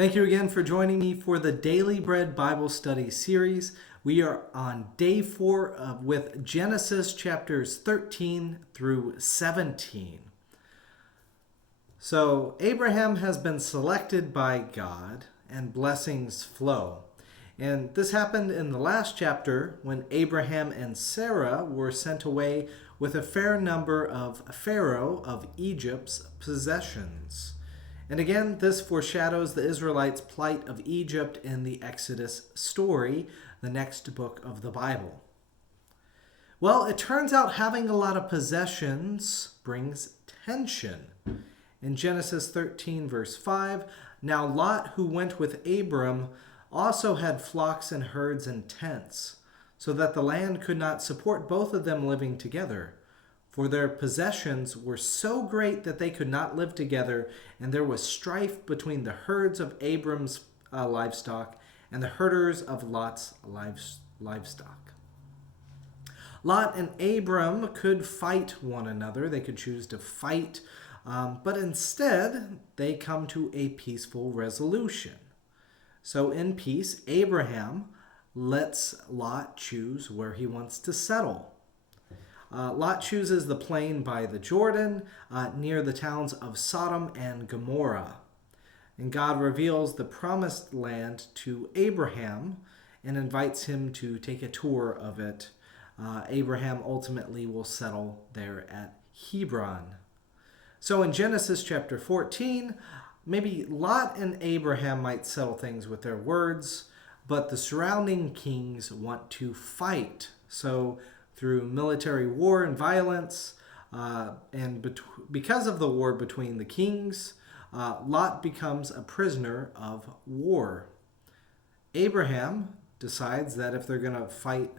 Thank you again for joining me for the Daily Bread Bible Study series. We are on day 4 with Genesis chapters 13 through 17. So Abraham has been selected by God and blessings flow. And this happened in the last chapter when Abraham and Sarah were sent away with a fair number of Pharaoh of Egypt's possessions. And again, this foreshadows the Israelites' plight of Egypt in the Exodus story, the next book of the Bible. Well, it turns out having a lot of possessions brings tension. In Genesis 13, verse 5, now Lot, who went with Abram, also had flocks and herds and tents, so that the land could not support both of them living together. For their possessions were so great that they could not live together, and there was strife between the herds of Abram's livestock and the herders of Lot's livestock. Lot and Abram could fight one another. They could choose to fight, but instead they come to a peaceful resolution. So in peace, Abraham lets Lot choose where he wants to settle. Lot chooses the plain by the Jordan, near the towns of Sodom and Gomorrah. And God reveals the promised land to Abraham and invites him to take a tour of it. Abraham ultimately will settle there at Hebron. So in Genesis chapter 14, maybe Lot and Abraham might settle things with their words, but the surrounding kings want to fight. So through military war and violence, because of the war between the kings, Lot becomes a prisoner of war. Abraham decides that if they're going to fight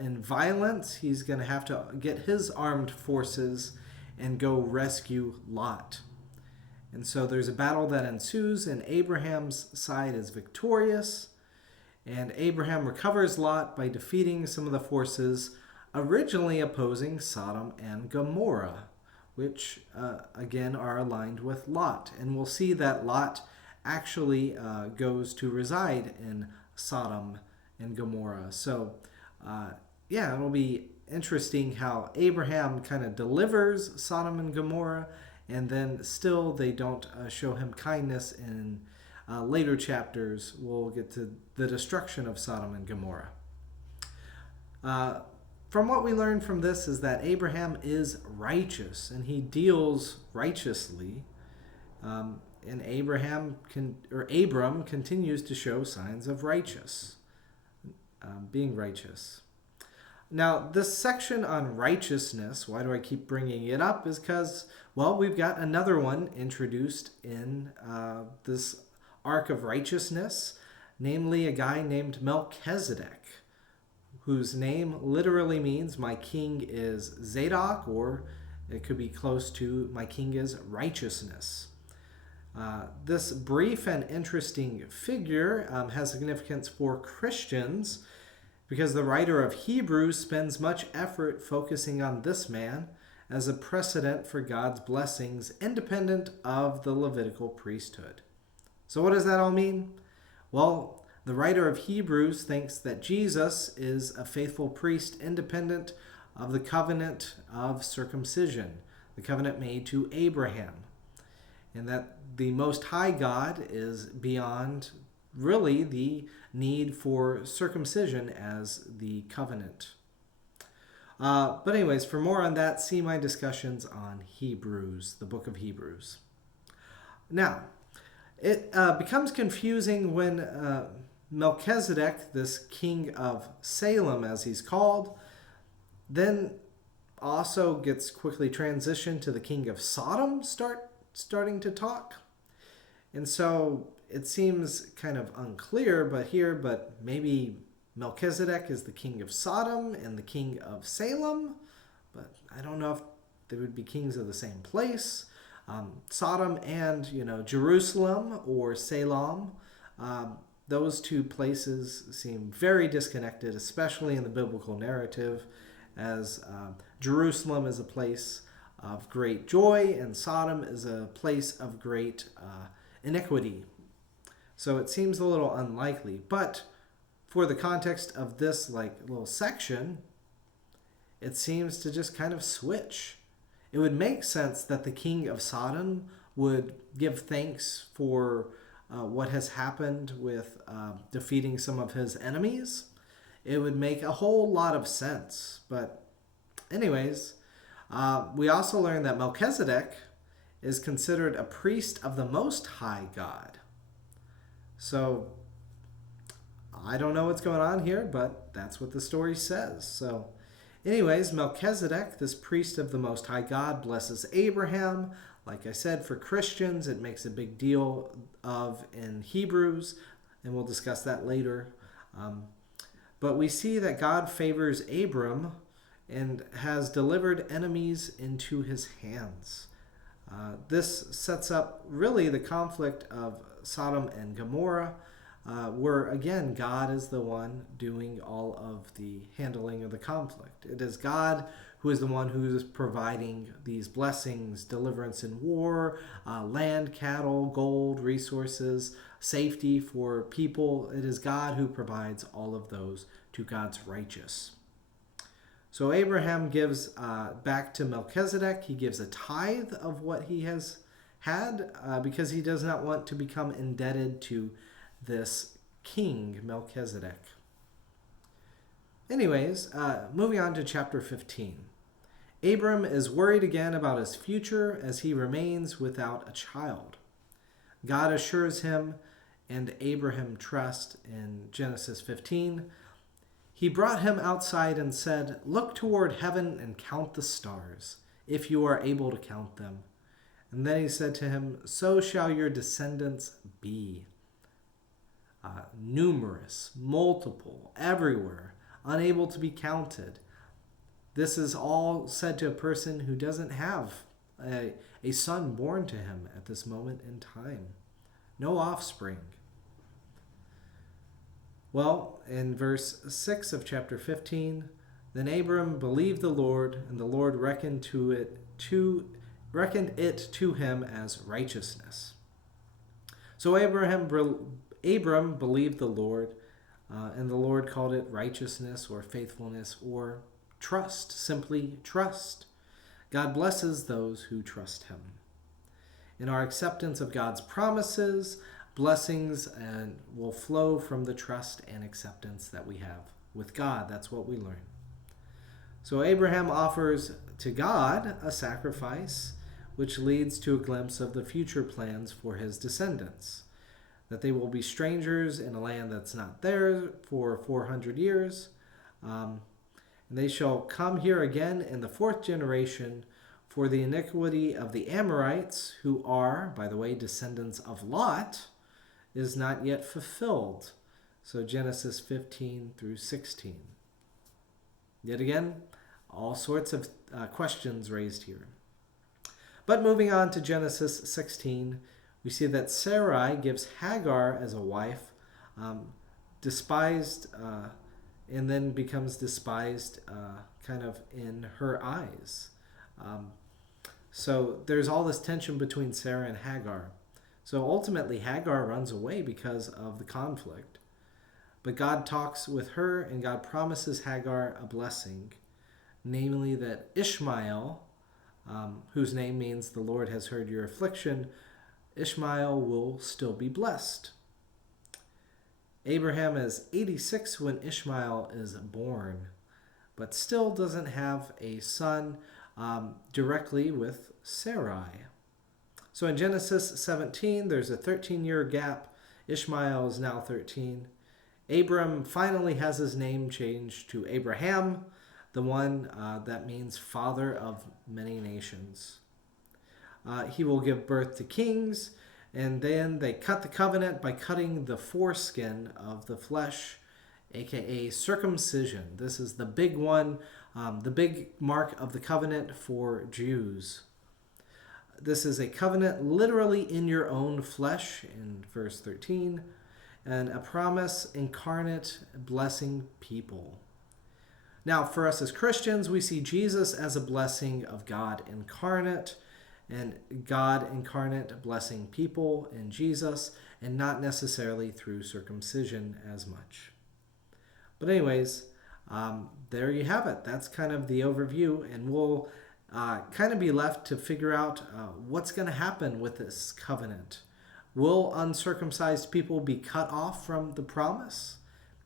in violence, he's going to have to get his armed forces and go rescue Lot. And so there's a battle that ensues, and Abraham's side is victorious. And Abraham recovers Lot by defeating some of the forces originally opposing Sodom and Gomorrah, which again are aligned with Lot. And we'll see that Lot actually goes to reside in Sodom and Gomorrah. So it'll be interesting how Abraham kind of delivers Sodom and Gomorrah, and then still they don't show him kindness. In later chapters, we'll get to the destruction of Sodom and Gomorrah. From what we learn from this is that Abraham is righteous and he deals righteously. And Abram continues to show signs of being righteous. Now, this section on righteousness, why do I keep bringing it up? Is because, we've got another one introduced in this arc of righteousness, namely a guy named Melchizedek, whose name literally means my king is Zadok, or it could be close to my king is righteousness. This brief and interesting figure has significance for Christians because the writer of Hebrews spends much effort focusing on this man as a precedent for God's blessings independent of the Levitical priesthood. So what does that all mean? Well, the writer of Hebrews thinks that Jesus is a faithful priest independent of the covenant of circumcision, the covenant made to Abraham, and that the Most High God is beyond really the need for circumcision as the covenant. But anyways, for more on that, see my discussions on Hebrews, the book of Hebrews. Now, it becomes confusing when Melchizedek, this king of Salem as he's called, then also gets quickly transitioned to the king of Sodom starting to talk. And so it seems kind of unclear but maybe Melchizedek is the king of Sodom and the king of Salem, but I don't know if they would be kings of the same place. Sodom and Jerusalem or Salem, those two places seem very disconnected, especially in the biblical narrative, as Jerusalem is a place of great joy and Sodom is a place of great iniquity. So it seems a little unlikely. But for the context of this little section, it seems to just kind of switch. It would make sense that the king of Sodom would give thanks for what has happened with defeating some of his enemies. It would make a whole lot of sense. But anyways, we also learn that Melchizedek is considered a priest of the Most High God. So I don't know what's going on here, but that's what the story says. So anyways, Melchizedek, this priest of the Most High God, blesses Abraham. Like I said, for Christians, it makes a big deal of in Hebrews, and we'll discuss that later. But we see that God favors Abram and has delivered enemies into his hands. This sets up really the conflict of Sodom and Gomorrah, where again God is the one doing all of the handling of the conflict. It is God who is the one who is providing these blessings, deliverance in war, land, cattle, gold, resources, safety for people. It is God who provides all of those to God's righteous. So Abraham gives back to Melchizedek. He gives a tithe of what he has had because he does not want to become indebted to this king, Melchizedek. Anyways, moving on to chapter 15. Abram is worried again about his future as he remains without a child. God assures him, and Abraham trusts in Genesis 15. He brought him outside and said, "Look toward heaven and count the stars, if you are able to count them." And then he said to him, "So shall your descendants be." Numerous, multiple, everywhere, unable to be counted. This is all said to a person who doesn't have a son born to him at this moment in time. No offspring. Well, in verse 6 of chapter 15, then Abram believed the Lord, and the Lord reckoned it to him as righteousness. So Abram believed the Lord, and the Lord called it righteousness or faithfulness or trust, simply trust. God blesses those who trust him. In our acceptance of God's promises, blessings will flow from the trust and acceptance that we have with God. That's what we learn. So Abraham offers to God a sacrifice, which leads to a glimpse of the future plans for his descendants. That they will be strangers in a land that's not theirs for 400 years. And they shall come here again in the fourth generation, for the iniquity of the Amorites, who are, by the way, descendants of Lot, is not yet fulfilled. So Genesis 15 through 16. Yet again, all sorts of questions raised here. But moving on to Genesis 16, we see that Sarai gives Hagar as a wife, despised, and then becomes despised kind of in her eyes. So there's all this tension between Sarah and Hagar. So ultimately, Hagar runs away because of the conflict. But God talks with her, and God promises Hagar a blessing, namely that Ishmael, whose name means the Lord has heard your affliction, Ishmael will still be blessed. Abraham is 86 when Ishmael is born, but still doesn't have a son directly with Sarai. So in Genesis 17, there's a 13-year gap. Ishmael is now 13. Abram finally has his name changed to Abraham, the one that means father of many nations. He will give birth to kings, and then they cut the covenant by cutting the foreskin of the flesh, aka circumcision. This is the big one, the big mark of the covenant for Jews. This is a covenant literally in your own flesh, in verse 13, and a promise incarnate blessing people. Now, for us as Christians, we see Jesus as a blessing of God incarnate, and God incarnate blessing people in Jesus. and not necessarily through circumcision as much. But anyways, there you have it. That's kind of the overview, and we'll kind of be left to figure out what's going to happen with this covenant. Will uncircumcised people be cut off from the promise?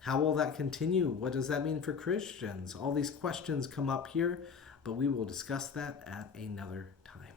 How will that continue? What does that mean for Christians? All these questions come up here, but we will discuss that at another time.